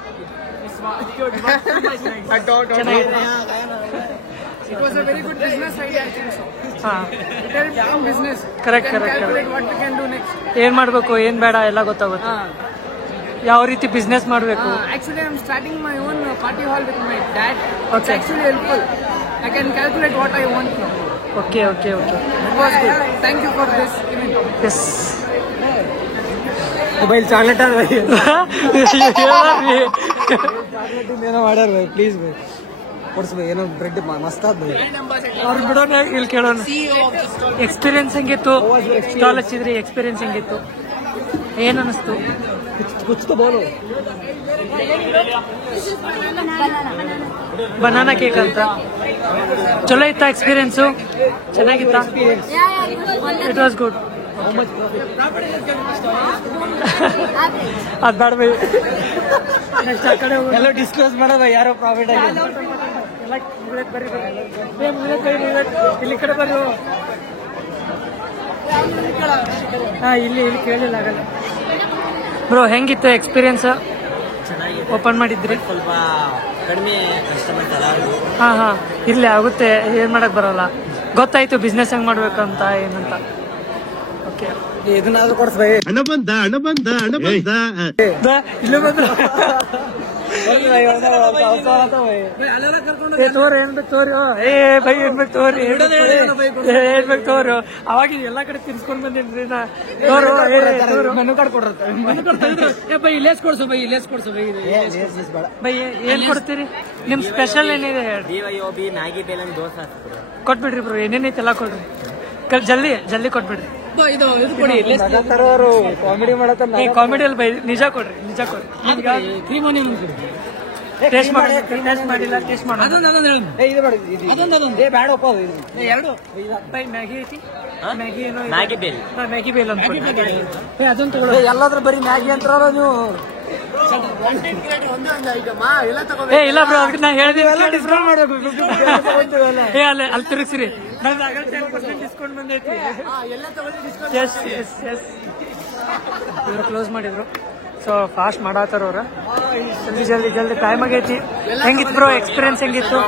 It was a very good business idea, I think so. It helped in business. Correct. Calculate what we can do next. ಏನ್ ಮಾಡ್ಬೇಕು ಏನ್ ಬೇಡ ಎಲ್ಲ ಗೊತ್ತಾಗುತ್ತೆ ಯಾವ ರೀತಿ ಬಿಸ್ನೆಸ್ ಮಾಡಬೇಕು Actually, I'm starting my own party hall with my dad. It's Okay. actually helpful. I can calculate what I want now. Okay It was good. Thank you for this event. Yes mobile chocolate ಏನೋ ಮಾಡ್ಯಾರ ಪ್ಲೀಸ್ ಕೊಡ್ಸ್ಬೇ ಏನೋ ಬ್ರೆಡ್ ಮಸ್ತ್ ಆದ್ ಅವ್ರು ಬಿಡೋಣ ಇಲ್ಲಿ ಕೇಳೋಣ ಎಕ್ಸ್ಪೀರಿಯನ್ಸ್ ಹೆಂಗಿತ್ತು ಸ್ಟಾಲ್ ಹಚ್ಚಿದ್ರಿ ಎಕ್ಸ್ಪೀರಿಯನ್ಸ್ ಹೆಂಗಿತ್ತು ಏನ್ ಅನ್ನಿಸ್ತು ಬನಾನಾ ಕೇಕ್ ಅಂತ ಚಲೋ ಇತ್ತಾ ಎಕ್ಸ್ಪೀರಿಯನ್ಸು ಚೆನ್ನಾಗಿತ್ತಾ ಇಟ್ ವಾಸ್ ಗುಡ್ ಅದ್ ಬೇಡ ಬೈ ನೆಕ್ಸ್ಟ್ ಆ ಕಡೆ ಎಲ್ಲ ಡಿಸ್ಕ್ಲೋಸ್ ಮಾಡೋದ ಯಾರೋ ಪ್ರಾಫಿಟ್ ಆಗಿ ಇಲ್ಲಿ ಕಡೆ ಬರ್ರಿ ಹಾ ಇಲ್ಲಿ ಕೇಳಿಲ್ಲ ಆಗಲ್ಲ ಬ್ರೋ ಹೆಂಗಿತ್ತು ಎಕ್ಸ್ಪೀರಿಯನ್ಸ್ ಓಪನ್ ಮಾಡಿದ್ರಿ ಸ್ವಲ್ಪ ಕಡಿಮೆ ಕಸ್ಟಮರ್ಸ್ ಅಲ್ಲ ಹಾ ಇರ್ಲಿ ಆಗುತ್ತೆ ಏನ್ ಮಾಡಕ್ ಬರಲ್ಲ ಗೊತ್ತಾಯ್ತು ಬಿಸ್ನೆಸ್ ಹೆಂಗ್ ಮಾಡ್ಬೇಕಂತ ಏನಂತ ಓಕೆ ಇದನ್ನಾದ್ರೂ ಕೊಡ್ಸ್ಬೈ ಹಣ ಬಂದ ಇಲ್ಲೇ ಬಂದ್ರ ತೋರಿ ಏನ್ಬೇಕು ತೋರಿ ಏ ಬೈ ಏನ್ಬೇಕು ತೋರಿ ಏನ್ಬೇಕು ತೋರು ಅವಾಗ ಎಲ್ಲಾ ಕಡೆ ತಿನ್ಸ್ಕೊಂಡ್ ಬಂದಿನ್ರಿ ನಾ ತೋರು ಮೆನು ಕಾರ್ಡ್ ಕೊಡ್ರ ಬೈ ಲೇಸ್ ಕೊಡ್ಸು ಬೈ ಬೈ ಏನ್ ಕೊಡ್ತೀರಿ ನಿಮ್ ಸ್ಪೆಷಲ್ ಏನಿದೆ ಹೇಳಿ BYOB ಮ್ಯಾಗಿ ಬೇಲನ್ ದೋಸೆ ಕೊಟ್ಬಿಡ್ರಿ ಬ್ರೋ ಏನೇನೈತೆ ಎಲ್ಲ ಕೊಡ್ರಿ ಜಲ್ದಿ ಕೊಟ್ಬಿಡ್ರಿ ಕಾಮಿಡಿ ಮಾಡತ್ತ ಕಾಮಿಡಿಯಲ್ಲಿ ಬೈ ನಿಜ ಕೊಡ್ರಿ ಟೇಸ್ಟ್ ಮಾಡಿಲ್ಲ ಟೇಸ್ಟ್ ಮಾಡೋಣ ಬೈ ಮ್ಯಾಗಿ ಐತಿ ಮ್ಯಾಗಿ ಏನೋ ಮ್ಯಾಗಿ ಬೇಲ್ ಮ್ಯಾಗಿ ಬೇಲ್ ಅಂತ ಅದನ್ನ ತಗೊಳ್ಳಿ ಎಲ್ಲಾದ್ರೂ ಬರೀ ಮ್ಯಾಗಿ ಅಂತಾರ ನೀವು ಇಲ್ಲ ಬ್ರೋ ಅದಕ್ಕೆ ನಾ ಹೇಳಿದೀವಿ ಡಿಸ್ಕೌಂಟ್ ಮಾಡ್ಬೇಕು ಅಲ್ಲಿ ತಿರುಗಿಸ್ರಿ ಡಿಸ್ಕೌಂಟ್ ಬಂದೈತಿ ಎಸ್ ಇವ್ರು ಕ್ಲೋಸ್ ಮಾಡಿದ್ರು ಸೊ ಫಾಸ್ಟ್ ಮಾಡತ್ತಾರ ಅವ್ರ. ಜಲ್ದಿ ಜಲ್ದಿ ಟೈಮ್ ಆಗೈತಿ. ಹೆಂಗಿತ್ತು ಬ್ರೋ ಎಕ್ಸ್ಪೀರಿಯನ್ಸ್ ಹೆಂಗಿತ್ತು?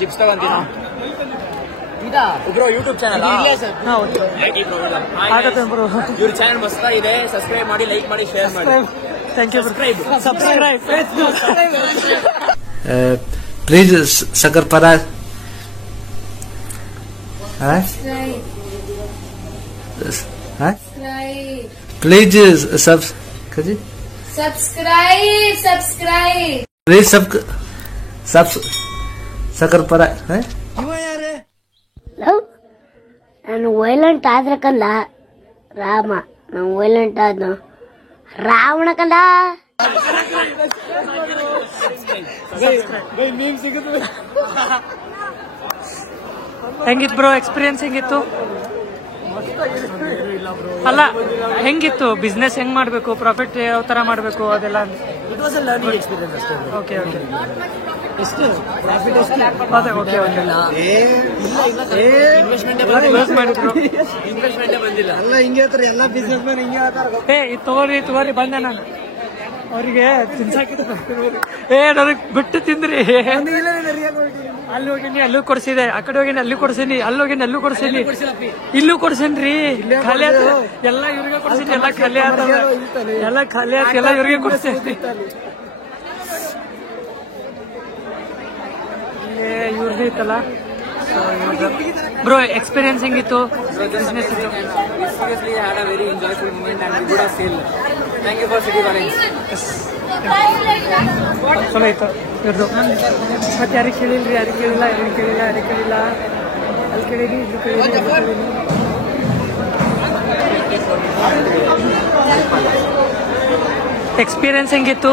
ಚಿಪ್ಸ್ ತಗೊಂತೀನೋ ಬ್ರೋ. ಯೂಟ್ಯೂಬ್ ಚಾನಲ್ ಆಗತ್ತೆ ಬ್ರೋ. ಇವ್ರ ಚಾನಲ್ ಮಸ್ತಾಗಿದೆ. ಸಬ್ಸ್ಕ್ರೈಬ್ ಮಾಡಿ, ಲೈಕ್ ಮಾಡಿ, ಶೇರ್ ಮಾಡಿ. Thank you. Subscribe. Please shakarpara please subscribe please सब शकरपारा ನಾನು ವೈಲೆಂಟ್ ಆದ್ರಕಲ್ಲ ರಾಮ, ನಾನು ವೈಲೆಂಟ್ ಆದ್ನ ರಾವಣ ಕಲ್ಲ. ಹೆಂಗಿತ್ತು ಬ್ರೋ ಎಕ್ಸ್ಪೀರಿಯನ್ಸ್ ಹೆಂಗಿತ್ತು? ಅಲ್ಲ ಹೆಂಗಿತ್ತು ಬಿಸ್ನೆಸ್ ಹೆಂಗ್ ಮಾಡ್ಬೇಕು, ಪ್ರಾಫಿಟ್ ಯಾವ ತರ ಮಾಡ್ಬೇಕು ಅದೆಲ್ಲ? It was a learning experience ಅಷ್ಟೇ. Okay okay. ಎಷ್ಟು ಪ್ರಾಫಿಟ್ ಎಷ್ಟು? ಅದೇ ಓಕೆ ಓಕೆ. ಇನ್ವೆಸ್ಟ್ಮೆಂಟ್ ಬಂದಿಲ್ಲ. ಎಲ್ಲ ಹಿಂಗೆ ಹೇಳ್ತಾರೆ, ಎಲ್ಲ ಬಿಸ್ನೆಸ್ ಮ್ಯಾನ್ ಹಿಂಗೆ ಹೇಳ್ತಾರೆ. ಇದು ತಗೋರಿ ಬಂದೆ ನಾನು ಅವ್ರಿಗೆ ತಿನ್ಸಾಕಿದ್ದೆ. ನನಗ್ ಬಿಟ್ಟು ತಿಂದ್ರಿ. ಅಲ್ಲಿ ಹೋಗಿನಿ ಅಲ್ಲೂ ಕೊಡ್ಸಿದೆ, ಆ ಕಡೆ ಹೋಗಿನಿ ಅಲ್ಲಿ ಕೊಡ್ಸೀನಿ, ಅಲ್ಲಿ ಹೋಗಿನಿ ಅಲ್ಲೂ ಕೊಡ್ಸೀನಿ, ಇಲ್ಲೂ ಕೊಡ್ಸೇನ್ರಿ. ಖಾಲಿ ಆತ ಎಲ್ಲ ಇವ್ರಿಗೆ ಕೊಡ್ಸೀನಿ. ಎಲ್ಲ ಖಾಲಿ ಆತ, ಎಲ್ಲ ಖಾಲಿ ಆತ, ಎಲ್ಲ ಇವ್ರಿಗೆ ಕೊಡ್ಸೇನಿ. ಇವ್ರದ್ದು ಇತ್ತಲ್ಲ. ಬ್ರೋ ಎಕ್ಸ್ಪೀರಿಯನ್ಸ್ ಹೆಂಗಿತ್ತು? ಬಿಸ್ನೆಸ್ ಇತ್ತು. Seriously, I had a very enjoyable moment and good of sale. Thank you for City Orange. ಚಲೋ ಇತ್ತು ಇವ್ರದ್ದು. ಮತ್ತೆ ಯಾರಿಗೆ ಕೇಳಿಲ್ರಿ, ಯಾರಿಗೆ ಕೇಳಿಲ್ಲ, ಯಾರಿಗೆ ಕೇಳಿಲ್ಲ, ಯಾರಿಗೆ ಕೇಳಿಲ್ಲ, ಅಲ್ಲಿ ಕೇಳೀನಿ, ಇದು ಕೇಳೀನಿ, ಅದು ಕೇಳೀನಿ. ಎಕ್ಸ್ಪೀರಿಯನ್ಸ್ ಹೆಂಗಿತ್ತು?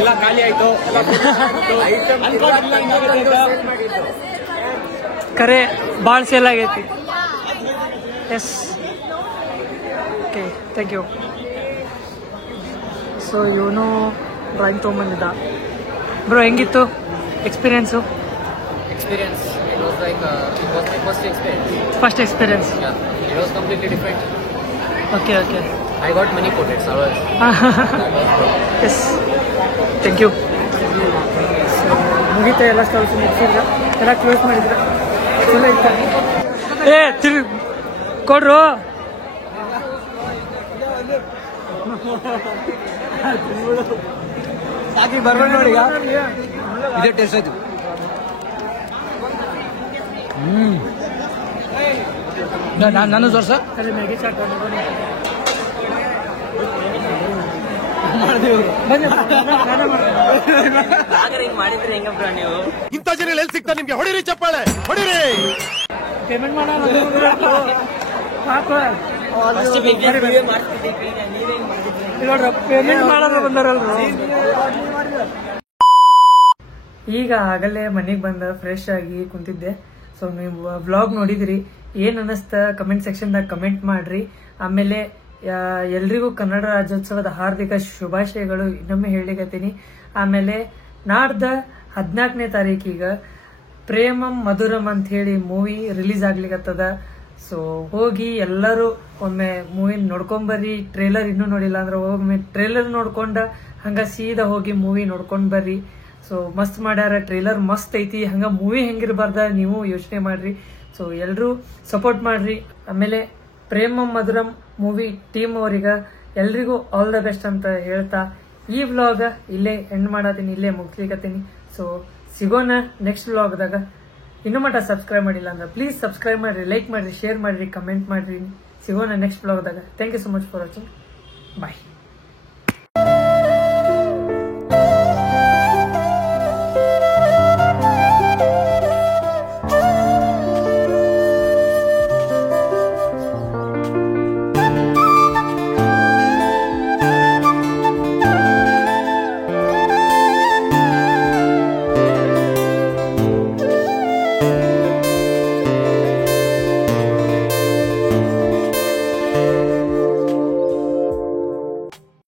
ಎಲ್ಲ ಖಾಲಿ ಆಯ್ತು. ಕರೆ ಭಾಳ ಸೇಲ್ ಆಗೈತಿ. Yes okay thank you. So ಇವನು ಡ್ರಾಯಿಂಗ್ ತೊಗೊಂಬಂದಿದ್ದ. ಬ್ರೋ ಹೆಂಗಿತ್ತು experience? Experience, it was like it was my first experience. First experience. Yeah, it was completely different. Okay okay. I got many quotes. Yes thank you. ಮುಗೀತಾ ಎಲ್ಲ ಸ್ಟಾಲ್ಸ್ ಮುಗಿಸಿದ್ರ, ಎಲ್ಲ ಕ್ಲೋಸ್ ಮಾಡಿದ್ರ. ಚಲೋ ಇತ್ತ. ಕೊಡ್ರು. ಸಾಕಿ ಬರ್ಬೇಡ ನೋಡಿ. ಇದೇ ಟೇಸ್ಟ್ ಆಯ್ತು. ನಾನು ತೋರ್ಸ ಮ್ಯಾಗಿ ಚಾಟ್ ಮಾಡಿದ್ರೆ ಹೆಂಗಪ್ಪ ನೀವು? ಇಂಥ ಜನ ಎಲ್ಲಿ ಸಿಗ್ತಾರೆ ನಿಮ್ಗೆ? ಹೊಡಿರಿ ಚಪ್ಪಾಳೆ, ಹೊಡಿರಿ. ಪೇಮೆಂಟ್ ಮಾಡಲ್ಲ ಪಾಪ. ಪೇಮೆಂಟ್ ಮಾಡೋದು ಬಂದಾರಲ್ರು. ಈಗ ಆಗಲೇ ಮನೆಗೆ ಬಂದ ಫ್ರೆಶ್ ಆಗಿ ಕುಂತಿದ್ದೆ. ಸೊ ನೀವು ವ್ಲಾಗ್ ನೋಡಿದಿರಿ, ಏನ್ ಅನ್ನಿಸ್ತ ಕಮೆಂಟ್ ಸೆಕ್ಷನ್ದಾಗ ಕಮೆಂಟ್ ಮಾಡ್ರಿ. ಆಮೇಲೆ ಎಲ್ರಿಗೂ ಕನ್ನಡ ರಾಜ್ಯೋತ್ಸವದ ಹಾರ್ದಿಕ ಶುಭಾಶಯಗಳು ಇನ್ನೊಮ್ಮೆ ಹೇಳಿಕತ್ತೀನಿ. ಆಮೇಲೆ ನಾಡ್ದ 14ನೇ ತಾರೀಕೀಗ ಪ್ರೇಮಂ ಮಧುರಂ ಅಂತ ಹೇಳಿ ಮೂವಿ ರಿಲೀಸ್ ಆಗ್ಲಿಕ್ಕತ್ತದ. ಸೊ ಹೋಗಿ ಎಲ್ಲರೂ ಒಮ್ಮೆ ಮೂವಿ ನೋಡ್ಕೊಂಬರ್ರಿ. ಟ್ರೇಲರ್ ಇನ್ನೂ ನೋಡಿಲ್ಲ ಅಂದ್ರೆ ಒಮ್ಮೆ ಟ್ರೇಲರ್ ನೋಡ್ಕೊಂಡ ಹಂಗ ಸೀದಾ ಹೋಗಿ ಮೂವಿ ನೋಡ್ಕೊಂಡ್ ಬರ್ರಿ. ಸೊ ಮಸ್ತ್ ಮಾಡ್ಯಾರ, ಟ್ರೇಲರ್ ಮಸ್ತ್ ಐತಿ. ಹಂಗ ಮೂವಿ ಹೆಂಗಿರ್ಬಾರ್ದ ನೀವು ಯೋಚನೆ ಮಾಡ್ರಿ. ಸೊ ಎಲ್ರೂ ಸಪೋರ್ಟ್ ಮಾಡ್ರಿ. ಆಮೇಲೆ ಪ್ರೇಮಂ ಮಧುರಂ ಮೂವಿ ಟೀಮ್ ಅವರಿಗ ಎಲ್ರಿಗೂ ಆಲ್ ದ ಬೆಸ್ಟ್ ಅಂತ ಹೇಳ್ತಾ ಈ ವ್ಲಾಗ್ ಇಲ್ಲೇ ಎಂಡ್ ಮಾಡತ್ತೀನಿ, ಇಲ್ಲೇ ಮುಗಿಸ್ಲಿಕತ್ತೀನಿ. ಸೊ ಸಿಗೋಣ ನೆಕ್ಸ್ಟ್ ವ್ಲಾಗ್ದಾಗ. ಇನ್ನೂ ಮಟ್ಟ ಸಬ್ಸ್ಕ್ರೈಬ್ ಮಾಡಿಲ್ಲ ಅಂದ್ರೆ ಪ್ಲೀಸ್ ಸಬ್ಸ್ಕ್ರೈಬ್ ಮಾಡ್ರಿ, ಲೈಕ್ ಮಾಡ್ರಿ, ಶೇರ್ ಮಾಡ್ರಿ, ಕಮೆಂಟ್ ಮಾಡ್ರಿ. ಸಿಗೋಣ ನೆಕ್ಸ್ಟ್ ವ್ಲಾಗ್ದಾಗ. Thank you so much for watching. Bye.